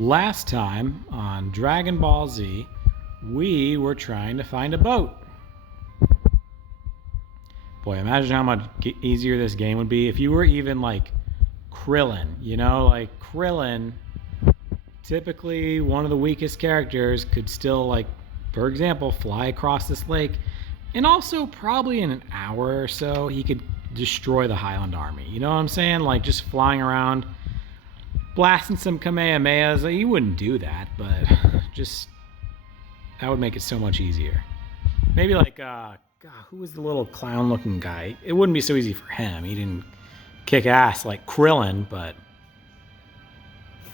Last time on Dragon Ball Z, we were trying to find a boat. Boy, imagine how much easier this game would be if you were even like Krillin. You know, like Krillin, typically one of the weakest characters, could still, like, for example, fly across this lake. And also, probably in an hour or so, he could destroy the Highland Army. You know what I'm saying? Like, just flying around, blasting some Kamehamehas. He wouldn't do that, but just that would make it so much easier. Maybe like, God, who was the little clown-looking guy? It wouldn't be so easy for him. He didn't kick ass like Krillin, but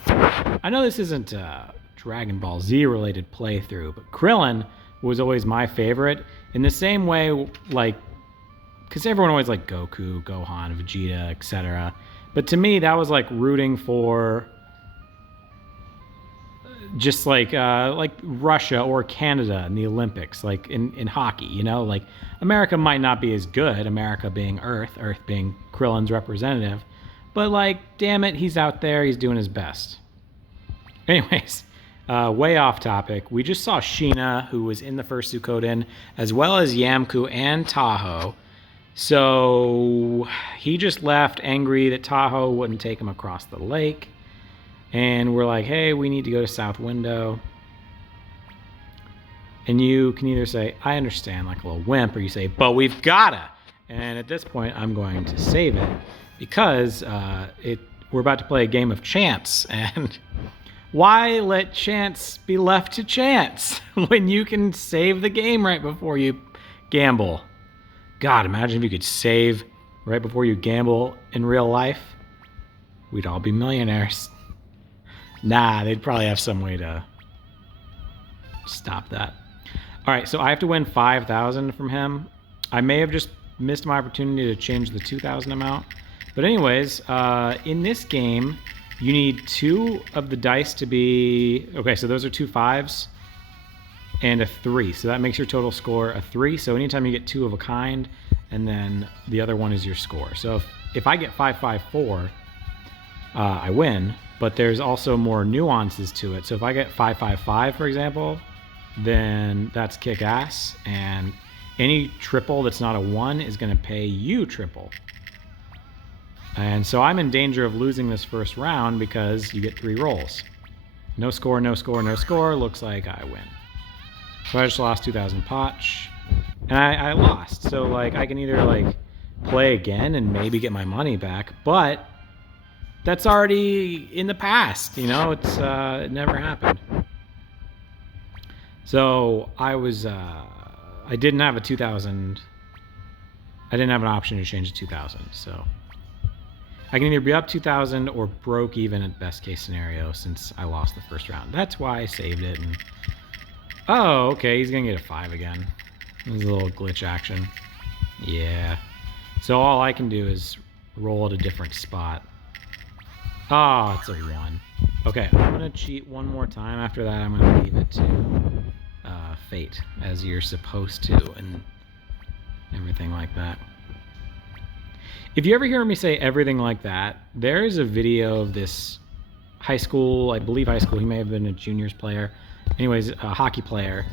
I know this isn't a Dragon Ball Z related playthrough, but Krillin was always my favorite. In the same way, like, because everyone always liked Goku, Gohan, Vegeta, etc. But to me, that was like rooting for just like Russia or Canada in the Olympics, like in hockey, you know? Like, America might not be as good, America being Earth being Krillin's representative, but like, damn it, he's out there, he's doing his best. Anyways, way off topic. We just saw Sheena, who was in the first Suikoden, as well as Yamku and Tahoe. So he just left angry that Tahoe wouldn't take him across the lake. And we're like, hey, we need to go to South Window. And you can either say, I understand, like a little wimp, or you say, but we've gotta. And at this point, I'm going to save it because we're about to play a game of chance. And why let chance be left to chance when you can save the game right before you gamble? God, imagine if you could save right before you gamble in real life. We'd all be millionaires. Nah, they'd probably have some way to stop that. All right, so I have to win 5,000 from him. I may have just missed my opportunity to change the 2,000 amount. But anyways, in this game, you need 2 of the dice to be... Okay, so those are 2 5s and a 3. So that makes your total score a 3. So anytime you get 2 of a kind, and then the other one is your score. So if I get 554, I win. But there's also more nuances to it. So if I get 555, for example, then that's kick ass. And any triple that's not a 1 is going to pay you triple. And so I'm in danger of losing this first round because you get 3 rolls. No score, no score, no score. Looks like I win. So I just lost 2,000 potch. And I lost. So like I can either like play again and maybe get my money back, but that's already in the past, you know, it never happened. So I didn't have a 2,000. I didn't have an option to change to 2,000. So I can either be up 2,000 or broke even at best case scenario since I lost the first round. That's why I saved it. And oh, okay, he's gonna get a 5 again. This is a little glitch action. Yeah. So all I can do is roll at a different spot. Oh, it's a 1. Okay, I'm gonna cheat one more time. After that, I'm gonna leave it to fate, as you're supposed to, and everything like that. If you ever hear me say everything like that, there is a video of this high school, I believe high school, he may have been a juniors player, anyways, a hockey player,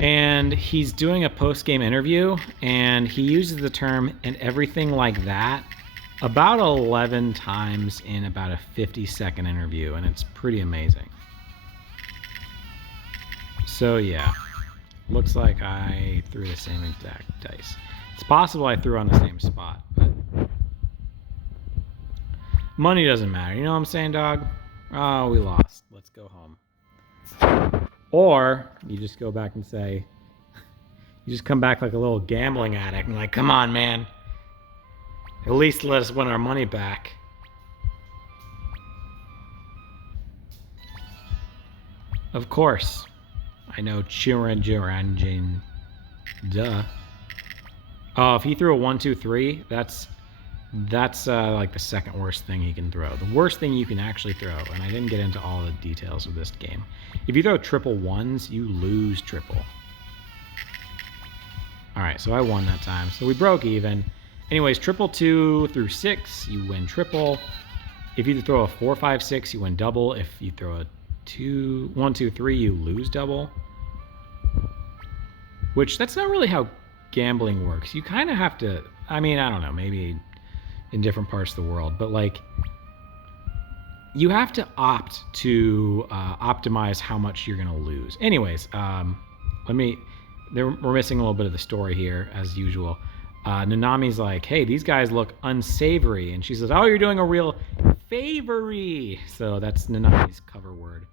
and he's doing a post-game interview, and he uses the term "and everything like that" about 11 times in about a 50-second interview, and it's pretty amazing. So yeah, looks like I threw the same exact dice. It's possible I threw on the same spot, but money doesn't matter. You know what I'm saying, dog? Oh, we lost. Let's go home. Or you just go back and say, you just come back like a little gambling addict and like, come on, man. At least let us win our money back. Of course. I know Chiranjin. Duh. Oh, if he threw a 1, 2, 3, that's like the second worst thing he can throw. The worst thing you can actually throw, and I didn't get into all the details of this game. If you throw triple 1s, you lose triple. Alright, so I won that time. So we broke even. Anyways, triple 2 through 6, you win triple. If you throw a 4, 5, 6, you win double. If you throw a 1, 2, 3, you lose double. Which, that's not really how gambling works. You kind of have to, I mean, I don't know, maybe in different parts of the world, but like, you have to opt to optimize how much you're gonna lose. Anyways, we're missing a little bit of the story here, as usual. Nanami's like, hey, these guys look unsavory. And she says, oh, you're doing a real favory. So that's Nanami's cover word.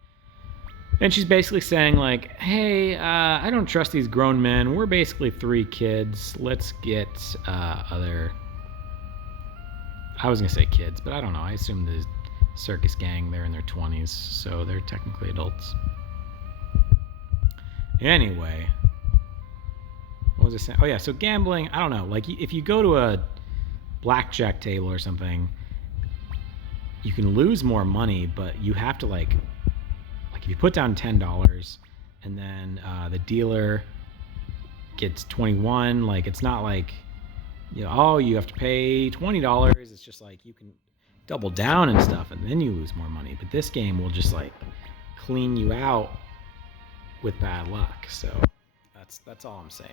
And she's basically saying like, hey, I don't trust these grown men. We're basically 3 kids. Let's get other... I was going to say kids, but I don't know. I assume the circus gang, they're in their 20s, so they're technically adults. Anyway... What was I saying? Oh yeah, so gambling, I don't know, like if you go to a blackjack table or something, you can lose more money, but you have to like if you put down $10 and then the dealer gets 21, like it's not like, you know, oh, you have to pay $20. It's just like you can double down and stuff and then you lose more money. But this game will just like clean you out with bad luck. So that's all I'm saying.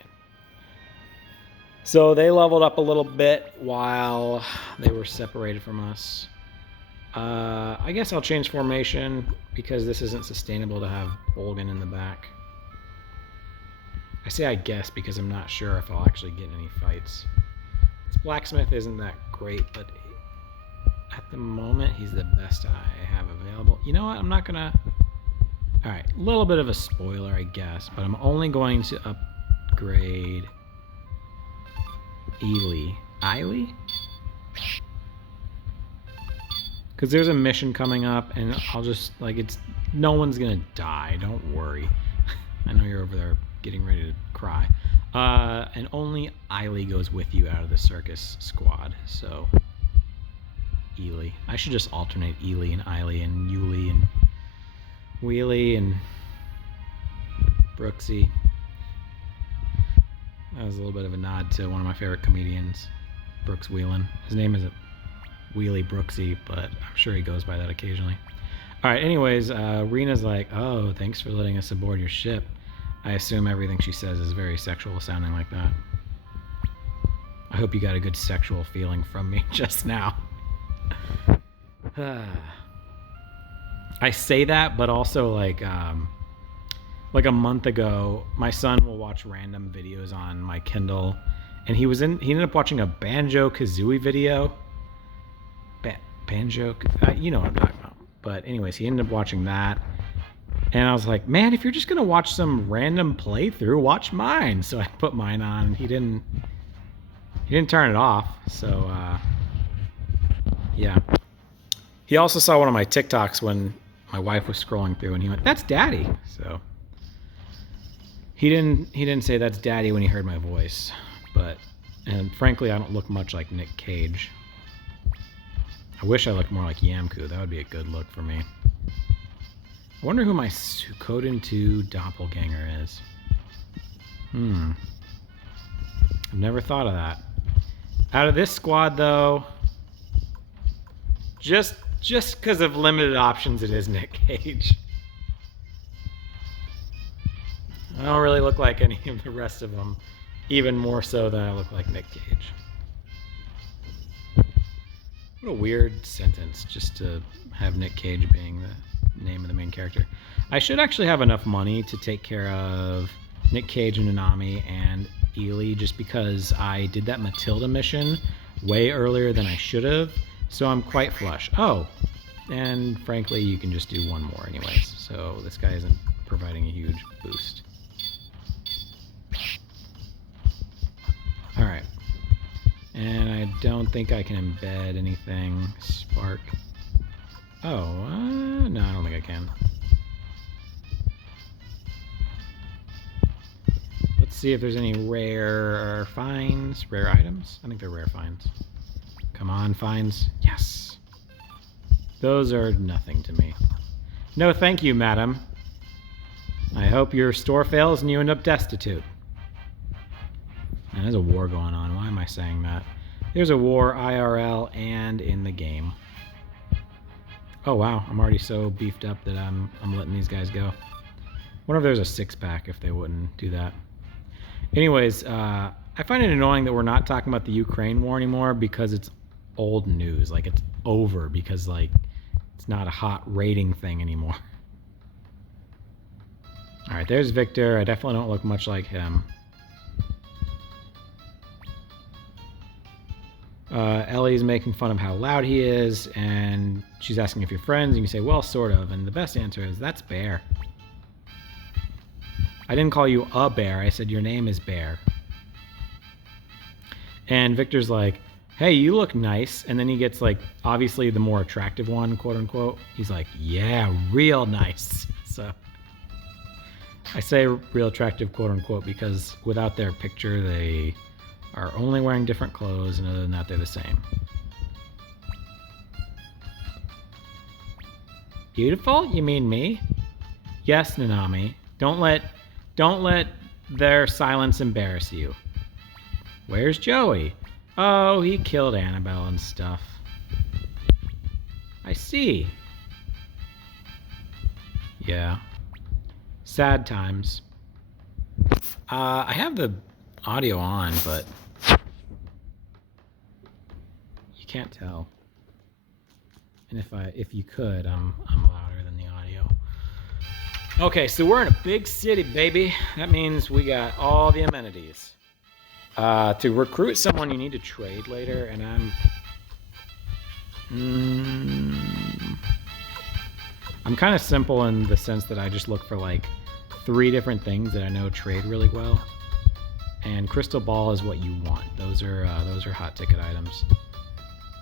So they leveled up a little bit while they were separated from us. I guess I'll change formation because this isn't sustainable to have Bolgan in the back. I say I guess because I'm not sure if I'll actually get any fights. This blacksmith isn't that great, but at the moment he's the best I have available. You know what? I'm not gonna... Alright, a little bit of a spoiler, I guess, but I'm only going to upgrade... Eiley? Because there's a mission coming up, and I'll just, like, no one's gonna die, don't worry. I know you're over there getting ready to cry. And only Eiley goes with you out of the circus squad, so... Eiley. I should just alternate Eiley and Eiley and Yuli and Wheelie and Brooksy. That was a little bit of a nod to one of my favorite comedians, Brooks Wheelan. His name isn't Wheelie Brooksy, but I'm sure he goes by that occasionally. Alright, anyways, Rena's like, oh, thanks for letting us aboard your ship. I assume everything she says is very sexual sounding like that. I hope you got a good sexual feeling from me just now. I say that, but also like a month ago, my son will watch random videos on my Kindle, and he ended up watching a Banjo-Kazooie video. You know what I'm talking about. But anyways, he ended up watching that, and I was like, man, if you're just gonna watch some random playthrough, watch mine. So I put mine on, and he didn't turn it off. So yeah. He also saw one of my TikToks when my wife was scrolling through, and he went, "That's Daddy." So he didn't say that's Daddy when he heard my voice, and frankly, I don't look much like Nick Cage. I wish I looked more like Yamku. That would be a good look for me. I wonder who my Suikoden 2 doppelganger is. I've never thought of that. Out of this squad, though, just because of limited options, it is Nick Cage. I don't really look like any of the rest of them, even more so than I look like Nick Cage. What a weird sentence, just to have Nick Cage being the name of the main character. I should actually have enough money to take care of Nick Cage and Nanami and Eiley, just because I did that Matilda mission way earlier than I should have, so I'm quite flush. Oh, and frankly, you can just do one more anyways, so this guy isn't providing a huge boost. Alright. And I don't think I can embed anything. Spark. Oh, no, I don't think I can. Let's see if there's any rare finds. Rare items? I think they're rare finds. Come on, finds. Yes! Those are nothing to me. No thank you, madam. I hope your store fails and you end up destitute. Man, there's a war going on. Why am I saying that? There's a war IRL and in the game. Oh wow, I'm already so beefed up that I'm letting these guys go. Wonder if there's a 6-pack if they wouldn't do that. Anyways, I find it annoying that we're not talking about the Ukraine war anymore because it's old news. Like, it's over because, like, it's not a hot rating thing anymore. All right, there's Viktor. I definitely don't look much like him. Ellie's making fun of how loud he is, and she's asking if you're friends, and you say, well, sort of. And the best answer is, that's Bear. I didn't call you a bear. I said your name is Bear. And Viktor's like, hey, you look nice. And then he gets, like, obviously the more attractive one, quote unquote. He's like, yeah, real nice. So I say real attractive, quote unquote, because without their picture, they are only wearing different clothes, and other than that, they're the same. Beautiful? You mean me? Yes, Nanami. Don't let their silence embarrass you. Where's Joey? Oh, he killed Annabelle and stuff. I see. Yeah. Sad times. I have the audio on, but you can't tell. And if you could, I'm louder than the audio. Okay, so we're in a big city, baby. That means we got all the amenities. To recruit someone, you need to trade later, and I'm kind of simple in the sense that I just look for like 3 different things that I know trade really well. And crystal ball is what you want. Those are hot ticket items.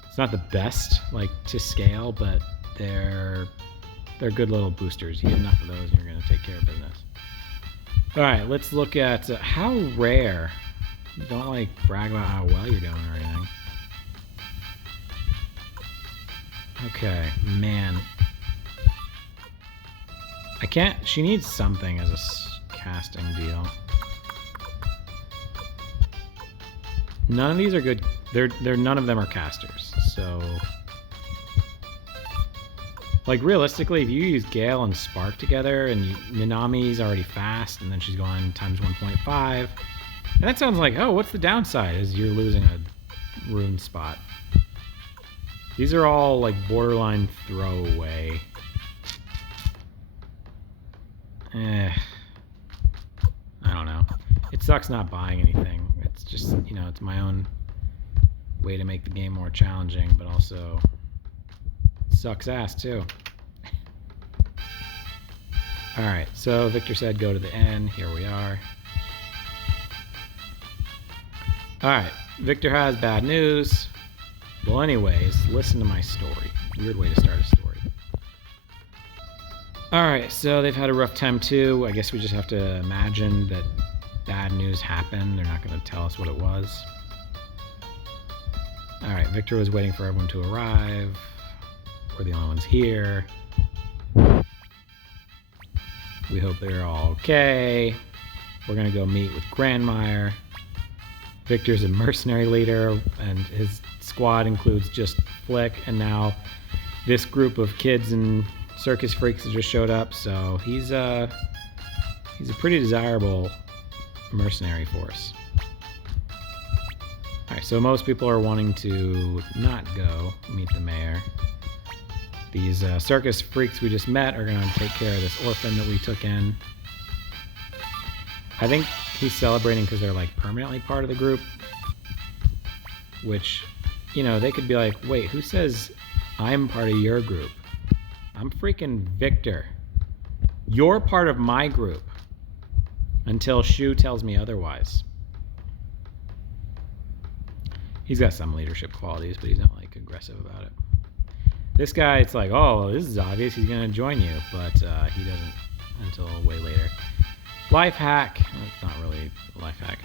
It's not the best, like, to scale, but they're good little boosters. You get enough of those and you're going to take care of business. All right, let's look at how rare. Don't, like, brag about how well you're doing or anything. Okay, man. I can't. She needs something as a casting deal. None of these are good. None of them are casters. So, like, realistically, if you use Gale and Spark together, and Nanami's already fast, and then she's going times 1.5, and that sounds like, oh, what's the downside? Is you're losing a rune spot. These are all like borderline throwaway. I don't know. It sucks not buying anything. It's just, you know, it's my own way to make the game more challenging, but also sucks ass too. Alright, so Viktor said go to the end. Here we are. Alright, Viktor has bad news. Well, anyways, listen to my story. Weird way to start a story. Alright, so they've had a rough time too. I guess we just have to imagine that bad news happened. They're not going to tell us what it was. Alright, Viktor was waiting for everyone to arrive. We're the only ones here. We hope they're all okay. We're going to go meet with Grandmire. Viktor's a mercenary leader, and his squad includes just Flick, and now this group of kids and circus freaks that just showed up, so he's a pretty desirable mercenary force. Alright, so most people are wanting to not go meet the mayor. These circus freaks we just met are going to take care of this orphan that we took in. I think he's celebrating because they're like permanently part of the group. Which, you know, they could be like, wait, who says I'm part of your group? I'm freaking Viktor. You're part of my group. Until Shu tells me otherwise. He's got some leadership qualities, but he's not like aggressive about it. This guy, it's like, oh, this is obvious. He's going to join you, but he doesn't until way later. Life hack. It's not really a life hack.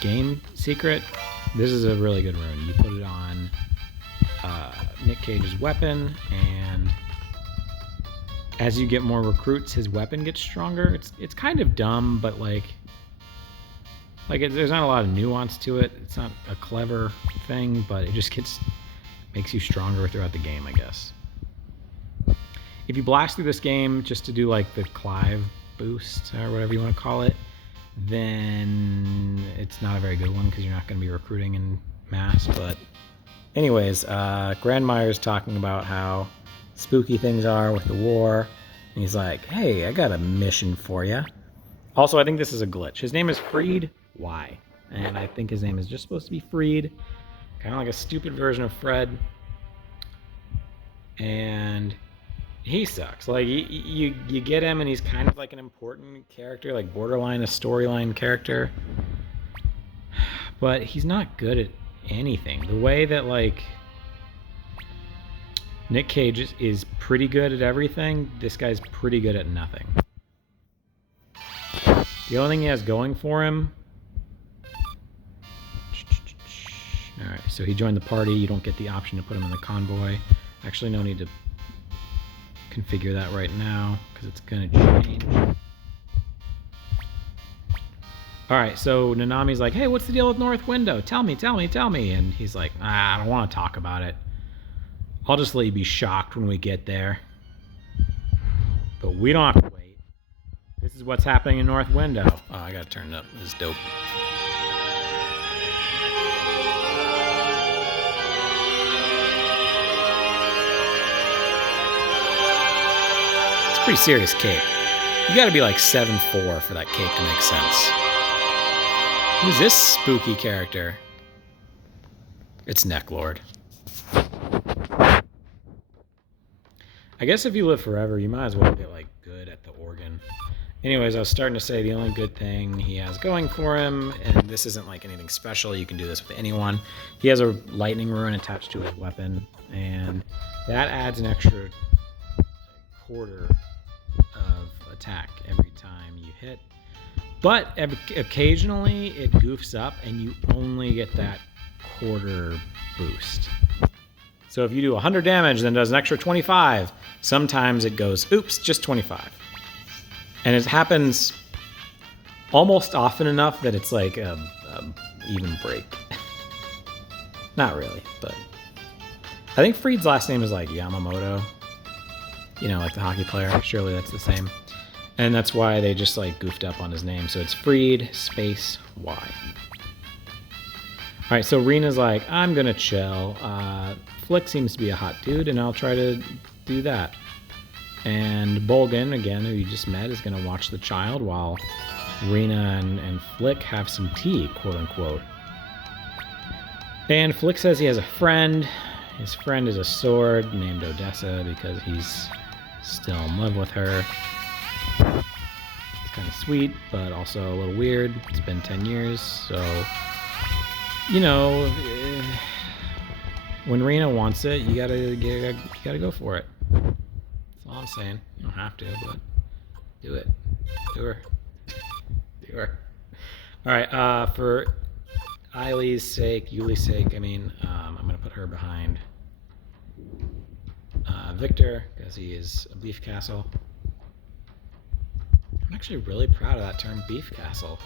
Game secret. This is a really good rune. You put it on Nick Cage's weapon, and as you get more recruits, his weapon gets stronger. It's kind of dumb, but like there's not a lot of nuance to it. It's not a clever thing, but it just makes you stronger throughout the game, I guess. If you blast through this game just to do like the Clive boost or whatever you want to call it, then it's not a very good one because you're not going to be recruiting in mass. But anyways, Grandmire's talking about how spooky things are with the war. And he's like, hey, I got a mission for you. Also, I think this is a glitch. His name is Freed Y. And I think his name is just supposed to be Freed. Kind of like a stupid version of Fred. And he sucks. Like, you get him and he's kind of like an important character, like borderline a storyline character. But he's not good at anything. The way that, like, Nick Cage is pretty good at everything, this guy's pretty good at nothing. The only thing he has going for him... Alright, so he joined the party. You don't get the option to put him in the convoy. Actually, no need to configure that right now, because it's going to change. Alright, so Nanami's like, hey, what's the deal with North Window? Tell me. And he's like, I don't want to talk about it. I'll just let you be shocked when we get there. But we don't have to wait. This is what's happening in North Window. Oh, I gotta turn it up. This is dope. It's a pretty serious cape. You gotta be like 7'4" for that cape to make sense. Who's this spooky character? It's Necklord. I guess if you live forever, you might as well get, like, good at the organ. Anyways, I was starting to say the only good thing he has going for him, and this isn't, like, anything special. You can do this with anyone. He has a lightning rune attached to his weapon, and that adds an extra quarter of attack every time you hit. But occasionally it goofs up, and you only get that quarter boost. So if you do 100 damage, then does an extra 25. Sometimes it goes, oops, just 25. And it happens almost often enough that it's like a even break. Not really, but I think Freed's last name is like Yamamoto. You know, like the hockey player. Surely that's the same. And that's why they just like goofed up on his name. So it's Freed space Y. Alright, so Rena's like, I'm gonna chill. Flick seems to be a hot dude, and I'll try to do that. And Bolgan, again, who you just met, is gonna watch the child while Rena and Flick have some tea, quote-unquote. And Flick says he has a friend. His friend is a sword named Odessa because he's still in love with her. It's kind of sweet, but also a little weird. It's been 10 years, so... You know, when Rena wants it, you gotta go for it. That's all I'm saying. You don't have to, but do it. Do her. Do her. All right. For Eileen's sake, Yuli's sake, I mean, I'm gonna put her behind Viktor because he is a beef castle. I'm actually really proud of that term, beef castle.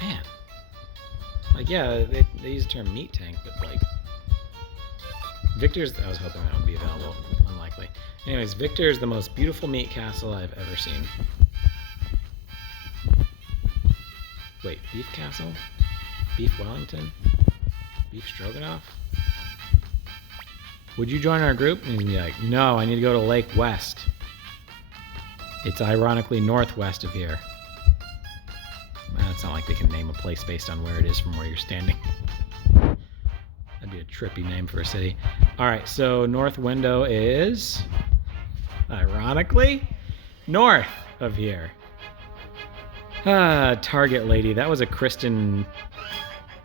Man. Like, yeah, they use the term meat tank, but, like, Viktor's... I was hoping that would be available. Unlikely. Anyways, Viktor is the most beautiful meat castle I've ever seen. Wait, beef castle? Beef Wellington? Beef Stroganoff? Would you join our group? And he'd be like, no, I need to go to Lake West. It's ironically northwest of here. It's not like they can name a place based on where it is from where you're standing. That'd be a trippy name for a city. Alright, so North Window is, ironically, north of here. Target Lady. That was a Kristen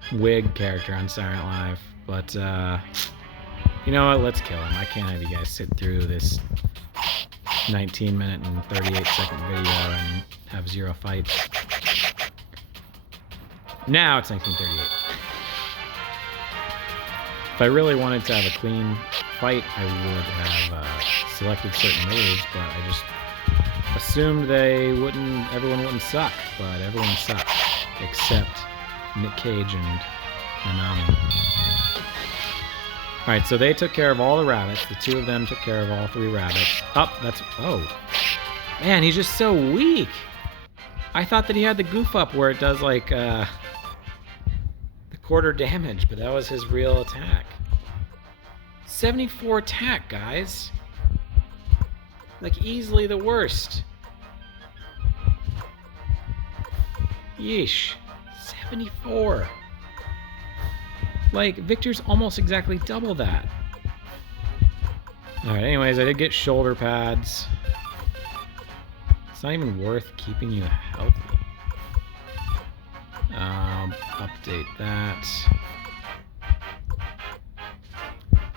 Wiig character on Saturday Night Live. But, you know what? Let's kill him. I can't have you guys sit through this 19-minute and 38-second video and have zero fights. Now it's 1938. If I really wanted to have a clean fight, I would have selected certain moves, but I just assumed everyone wouldn't suck, but everyone sucked, except Nick Cage and Nanami. Alright, so they took care of all the rabbits. The two of them took care of all 3 rabbits. Oh. Man, he's just so weak. I thought that he had the goof up where it does like the quarter damage, but that was his real attack. 74 attack, guys. Like easily the worst. Yeesh. 74. Like, Victor's almost exactly double that. Alright, anyways, I did get shoulder pads. It's not even worth keeping you healthy. Update that.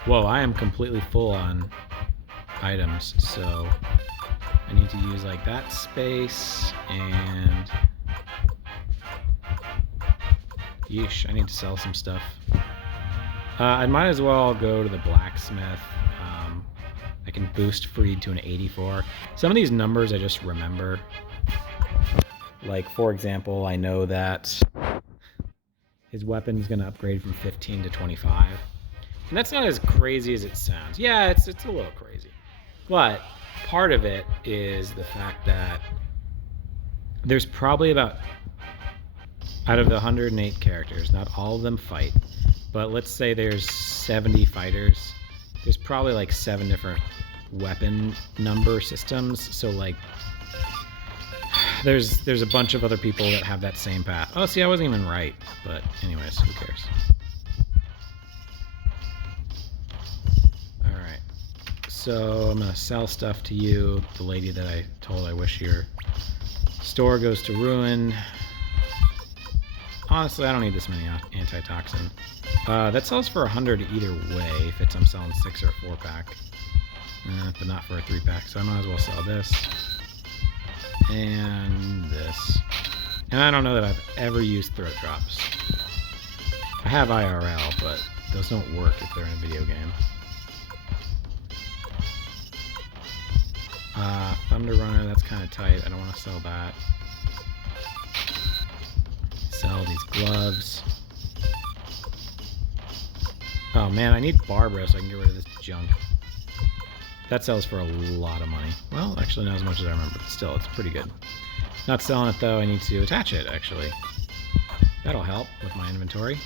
Whoa, I am completely full on items, so I need to use like that space and yeesh, I need to sell some stuff. I might as well go to the blacksmith. I can boost Freed to an 84. Some of these numbers I just remember. Like, for example, I know that his weapon is going to upgrade from 15 to 25. And that's not as crazy as it sounds. Yeah, it's a little crazy. But part of it is the fact that there's probably about, out of the 108 characters, not all of them fight, but let's say there's 70 fighters. There's probably like 7 different weapon number systems. So like, there's a bunch of other people that have that same path. Oh, see, I wasn't even right. But anyways, who cares? Alright. So I'm going to sell stuff to you. The lady that I told I wish your store goes to ruin. Honestly, I don't need this many antitoxin. That sells for 100 either way if I'm selling 6 or a 4-pack. But not for a 3-pack, so I might as well sell this. And this. And I don't know that I've ever used throat drops. I have IRL, but those don't work if they're in a video game. Thunder Runner, that's kind of tight. I don't want to sell that. Sell these gloves. Oh man, I need Barbara so I can get rid of this junk. That sells for a lot of money. Well, actually not as much as I remember, but still, it's pretty good. Not selling it though, I need to attach it actually. That'll help with my inventory.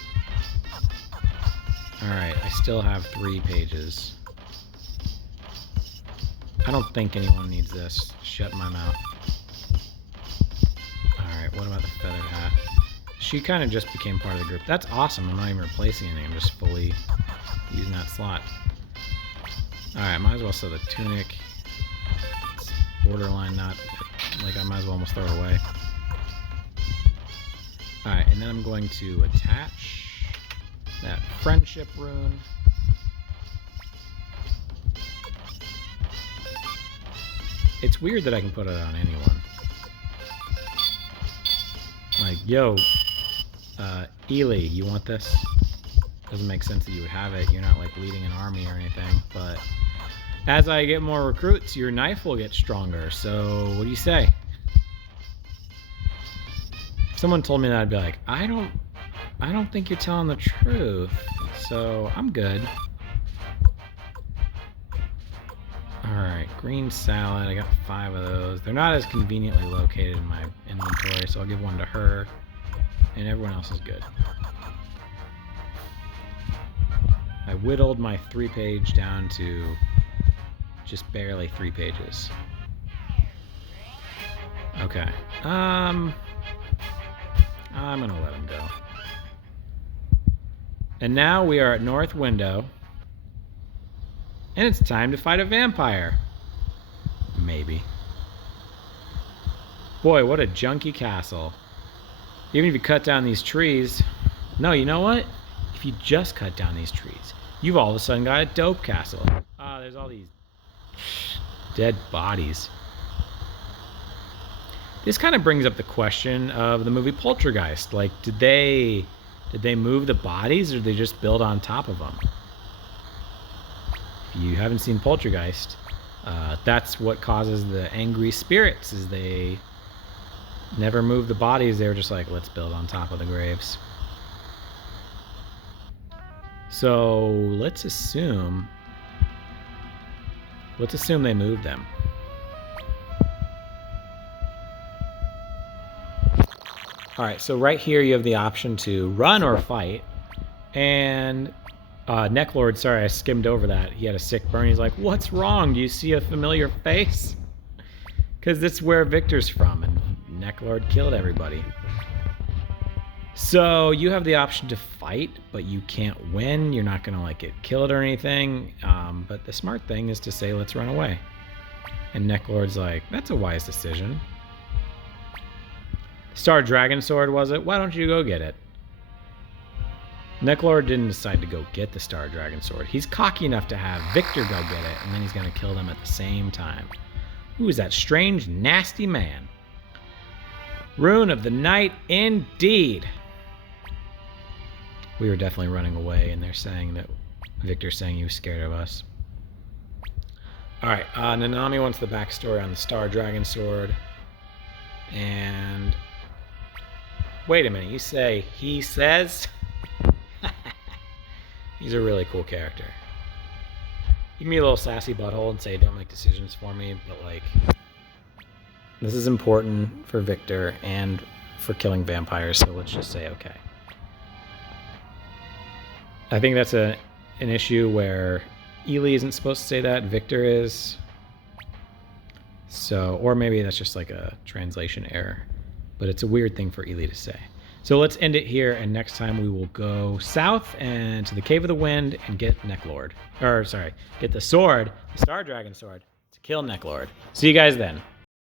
Alright, I still have 3 pages. I don't think anyone needs this. Shut my mouth. Alright, what about the feathered hat? She kind of just became part of the group. That's awesome. I'm not even replacing anything. I'm just fully using that slot. Alright, might as well sell the tunic. It's borderline not... Like, I might as well almost throw it away. Alright, and then I'm going to attach that friendship rune. It's weird that I can put it on anyone. Like, yo, Ely, you want this? Doesn't make sense that you would have it. You're not like leading an army or anything, but as I get more recruits, your knife will get stronger. So what do you say? If someone told me that, I'd be like, I don't think you're telling the truth. So I'm good. Alright, green salad. I got 5 of those. They're not as conveniently located in my inventory, so I'll give 1 to her. And everyone else is good. I whittled my 3-page down to just barely 3 pages. Okay. I'm gonna let him go. And now we are at North Window. And it's time to fight a vampire. Maybe. Boy, what a junky castle. Even if you cut down these trees... No, you know what? If you just cut down these trees, you've all of a sudden got a dope castle. Ah, there's all these dead bodies. This kind of brings up the question of the movie Poltergeist. Like, did they move the bodies, or did they just build on top of them? If you haven't seen Poltergeist, that's what causes the angry spirits, is they never moved the bodies. They were just like, let's build on top of the graves. So let's assume they moved them. All right, so right here you have the option to run or fight. And Necklord, sorry, I skimmed over that. He had a sick burn. He's like, what's wrong? Do you see a familiar face? Because that's where Viktor's from, and Necklord killed everybody. So you have the option to fight, but you can't win. You're not going to like get killed or anything. But the smart thing is to say, let's run away. And Necklord's like, that's a wise decision. Star Dragon Sword, was it? Why don't you go get it? Necklord didn't decide to go get the Star Dragon Sword. He's cocky enough to have Viktor go get it, and then he's going to kill them at the same time. Who is that strange, nasty man? Rune of the Night, indeed. We were definitely running away, and they're saying that Viktor's saying he was scared of us. Alright, Nanami wants the backstory on the Star Dragon Sword. And... wait a minute, you say he says? He's a really cool character. You can be a little sassy butthole and say, don't make decisions for me, but like... this is important for Viktor and for killing vampires, so let's just say okay. I think that's an issue where Ely isn't supposed to say that, Viktor is. So, or maybe that's just like a translation error. But it's a weird thing for Ely to say. So let's end it here, and next time we will go south and to the Cave of the Wind and get Necklord. Or, sorry, get the sword, the Star Dragon Sword, to kill Necklord. See you guys then.